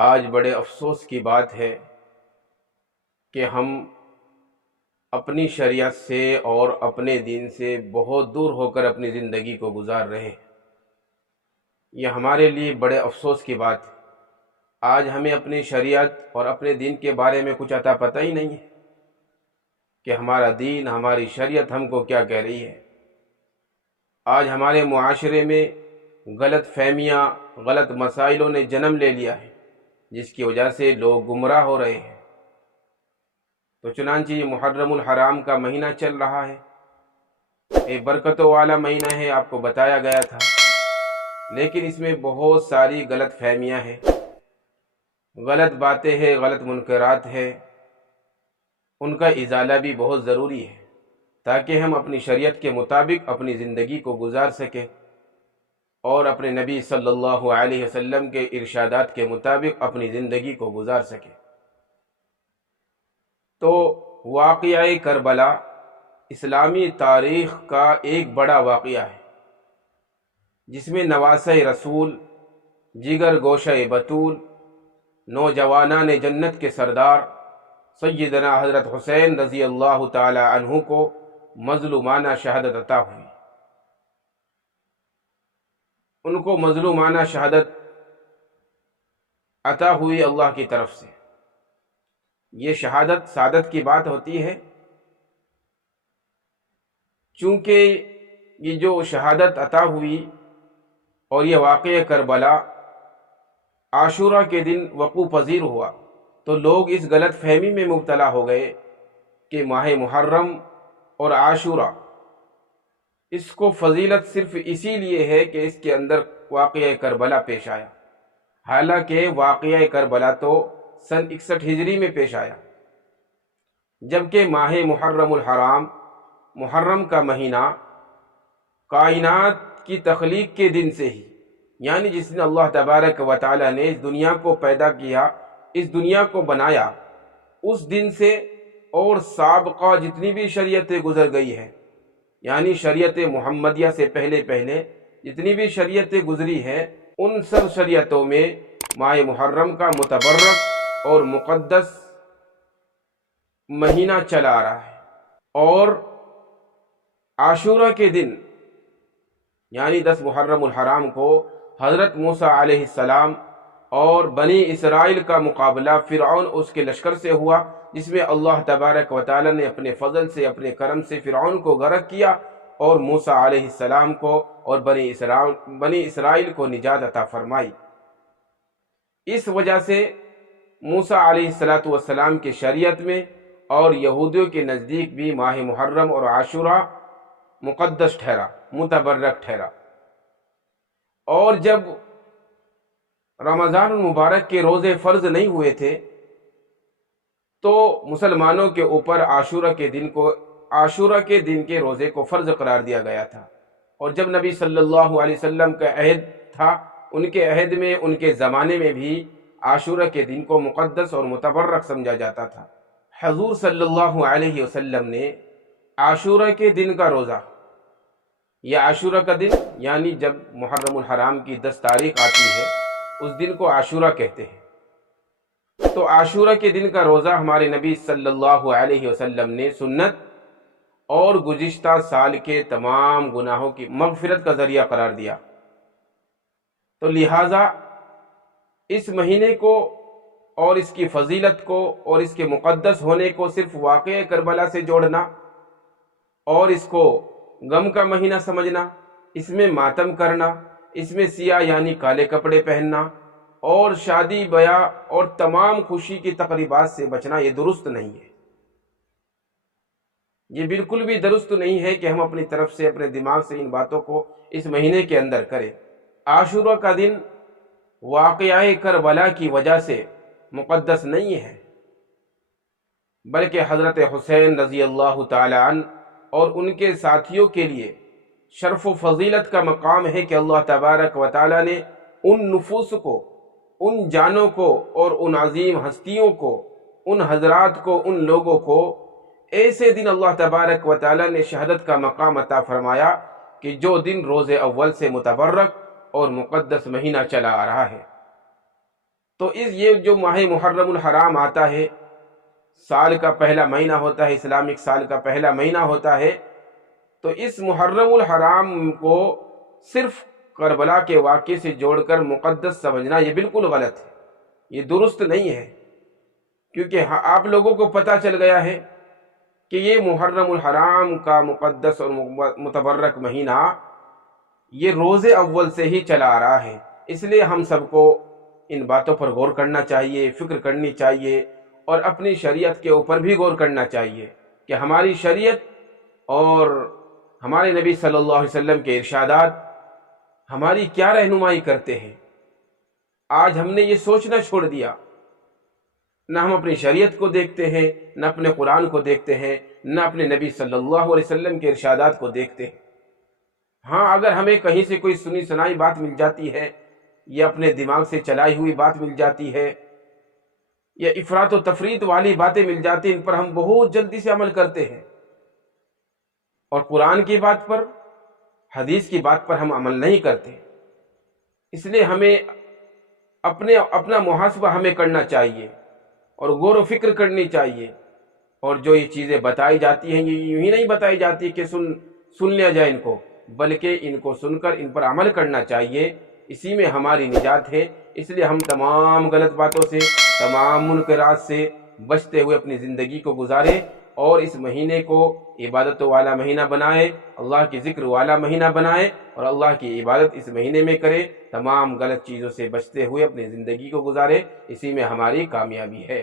آج بڑے افسوس کی بات ہے کہ ہم اپنی شریعت سے اور اپنے دین سے بہت دور ہو کر اپنی زندگی کو گزار رہے ہیں۔ یہ ہمارے لیے بڑے افسوس کی بات ہے۔ آج ہمیں اپنی شریعت اور اپنے دین کے بارے میں کچھ عطا پتہ ہی نہیں ہے کہ ہمارا دین، ہماری شریعت ہم کو کیا کہہ رہی ہے۔ آج ہمارے معاشرے میں غلط فہمیاں، غلط مسائلوں نے جنم لے لیا ہے، جس کی وجہ سے لوگ گمراہ ہو رہے ہیں۔ تو چنانچہ یہ محرم الحرام کا مہینہ چل رہا ہے، یہ برکتوں والا مہینہ ہے، آپ کو بتایا گیا تھا، لیکن اس میں بہت ساری غلط فہمیاں ہیں، غلط باتیں ہیں، غلط منکرات ہیں۔ ان کا ازالہ بھی بہت ضروری ہے تاکہ ہم اپنی شریعت کے مطابق اپنی زندگی کو گزار سکیں اور اپنے نبی صلی اللہ علیہ وسلم کے ارشادات کے مطابق اپنی زندگی کو گزار سکیں۔ تو واقعہ کربلا اسلامی تاریخ کا ایک بڑا واقعہ ہے، جس میں نواسہ رسول، جگر گوشہ بطول، نوجوانان جنت کے سردار سیدنا حضرت حسین رضی اللہ تعالی عنہ کو مظلومانہ شہادت عطا ہوئی۔ ان کو مظلومانہ شہادت عطا ہوئی اللہ کی طرف سے۔ یہ شہادت سعادت کی بات ہوتی ہے، چونکہ یہ جو شہادت عطا ہوئی اور یہ واقعہ کربلا عاشورہ کے دن وقوع پذیر ہوا، تو لوگ اس غلط فہمی میں مبتلا ہو گئے کہ ماہ محرم اور عاشورہ اس کو فضیلت صرف اسی لیے ہے کہ اس کے اندر واقعہ کربلا پیش آیا، حالانکہ واقعہ کربلا تو سن 61 ہجری میں پیش آیا، جبکہ ماہ محرم الحرام، محرم کا مہینہ، کائنات کی تخلیق کے دن سے ہی، یعنی جس دن اللہ تبارک و تعالی نے اس دنیا کو پیدا کیا، اس دنیا کو بنایا، اس دن سے اور سابقہ جتنی بھی شریعتیں گزر گئی ہیں، یعنی شریعت محمدیہ سے پہلے جتنی بھی شریعتیں گزری ہیں، ان سب شریعتوں میں ماہ محرم کا متبرک اور مقدس مہینہ چلا آ رہا ہے۔ اور عاشورہ کے دن یعنی 10 محرم الحرام کو حضرت موسیٰ علیہ السلام اور بنی اسرائیل کا مقابلہ فرعون اس کے لشکر سے ہوا، جس میں اللہ تبارک و تعالی نے اپنے فضل سے، اپنے کرم سے فرعون کو غرق کیا اور موسیٰ علیہ السلام کو اور بنی اسرائیل کو نجات عطا فرمائی۔ اس وجہ سے موسیٰ علیہ السلام کی شریعت میں اور یہودیوں کے نزدیک بھی ماہ محرم اور عاشورہ مقدس ٹھہرا، متبرک ٹھہرا۔ اور جب رمضان المبارک کے روزے فرض نہیں ہوئے تھے تو مسلمانوں کے اوپر عاشورہ کے دن کے روزے کو فرض قرار دیا گیا تھا، اور جب نبی صلی اللہ علیہ وسلم کا عہد تھا، ان کے عہد میں، ان کے زمانے میں بھی عاشورہ کے دن کو مقدس اور متبرک سمجھا جاتا تھا۔ حضور صلی اللہ علیہ وسلم نے عاشورہ کے دن کا روزہ، یہ عاشورہ کا دن یعنی جب محرم الحرام کی 10 تاریخ آتی ہے، اس دن کو عاشورہ کہتے ہیں۔ تو عاشورہ کے دن کا روزہ ہمارے نبی صلی اللہ علیہ وسلم نے سنت اور گزشتہ سال کے تمام گناہوں کی مغفرت کا ذریعہ قرار دیا۔ تو لہٰذا اس مہینے کو اور اس کی فضیلت کو اور اس کے مقدس ہونے کو صرف واقعہ کربلا سے جوڑنا اور اس کو غم کا مہینہ سمجھنا، اس میں ماتم کرنا، اس میں سیاہ یعنی کالے کپڑے پہننا اور شادی بیاہ اور تمام خوشی کی تقریبات سے بچنا، یہ درست نہیں ہے۔ یہ بالکل بھی درست نہیں ہے کہ ہم اپنی طرف سے، اپنے دماغ سے ان باتوں کو اس مہینے کے اندر کریں۔ عاشورہ کا دن واقعہ کربلا کی وجہ سے مقدس نہیں ہے، بلکہ حضرت حسین رضی اللہ تعالی عنہ اور ان کے ساتھیوں کے لیے شرف و فضیلت کا مقام ہے کہ اللہ تبارک و تعالی نے ان نفوس کو، ان جانوں کو اور ان عظیم ہستیوں کو، ان حضرات کو، ان لوگوں کو ایسے دن اللہ تبارک و تعالی نے شہادت کا مقام عطا فرمایا کہ جو دن روز اول سے متبرک اور مقدس مہینہ چلا آ رہا ہے۔ تو یہ جو ماہ محرم الحرام آتا ہے، سال کا پہلا مہینہ ہوتا ہے، اسلامک سال کا پہلا مہینہ ہوتا ہے، تو اس محرم الحرام کو صرف کربلا کے واقعے سے جوڑ کر مقدس سمجھنا یہ بالکل غلط ہے، یہ درست نہیں ہے، کیونکہ آپ لوگوں کو پتہ چل گیا ہے کہ یہ محرم الحرام کا مقدس اور متبرک مہینہ یہ روز اول سے ہی چلا آ رہا ہے۔ اس لیے ہم سب کو ان باتوں پر غور کرنا چاہیے، فکر کرنی چاہیے، اور اپنی شریعت کے اوپر بھی غور کرنا چاہیے کہ ہماری شریعت اور ہمارے نبی صلی اللہ علیہ وسلم کے ارشادات ہماری کیا رہنمائی کرتے ہیں۔ آج ہم نے یہ سوچنا چھوڑ دیا، نہ ہم اپنی شریعت کو دیکھتے ہیں، نہ اپنے قرآن کو دیکھتے ہیں، نہ اپنے نبی صلی اللہ علیہ وسلم کے ارشادات کو دیکھتے ہیں۔ ہاں، اگر ہمیں کہیں سے کوئی سنی سنائی بات مل جاتی ہے، یا اپنے دماغ سے چلائی ہوئی بات مل جاتی ہے، یا افراط و تفریط والی باتیں مل جاتی ہیں، ان پر ہم بہت جلدی سے عمل کرتے ہیں، اور قرآن کی بات پر، حدیث کی بات پر ہم عمل نہیں کرتے۔ اس لیے ہمیں اپنا محاسبہ ہمیں کرنا چاہیے، اور غور و فکر کرنی چاہیے، اور جو یہ چیزیں بتائی جاتی ہیں یہ یوں ہی نہیں بتائی جاتی کہ سن لیا جائے ان کو، بلکہ ان کو سن کر ان پر عمل کرنا چاہیے، اسی میں ہماری نجات ہے۔ اس لیے ہم تمام غلط باتوں سے، تمام منکرات سے بچتے ہوئے اپنی زندگی کو گزاریں، اور اس مہینے کو عبادت والا مہینہ بنائیں، اللہ کی ذکر والا مہینہ بنائیں، اور اللہ کی عبادت اس مہینے میں کریں، تمام غلط چیزوں سے بچتے ہوئے اپنی زندگی کو گزاریں، اسی میں ہماری کامیابی ہے۔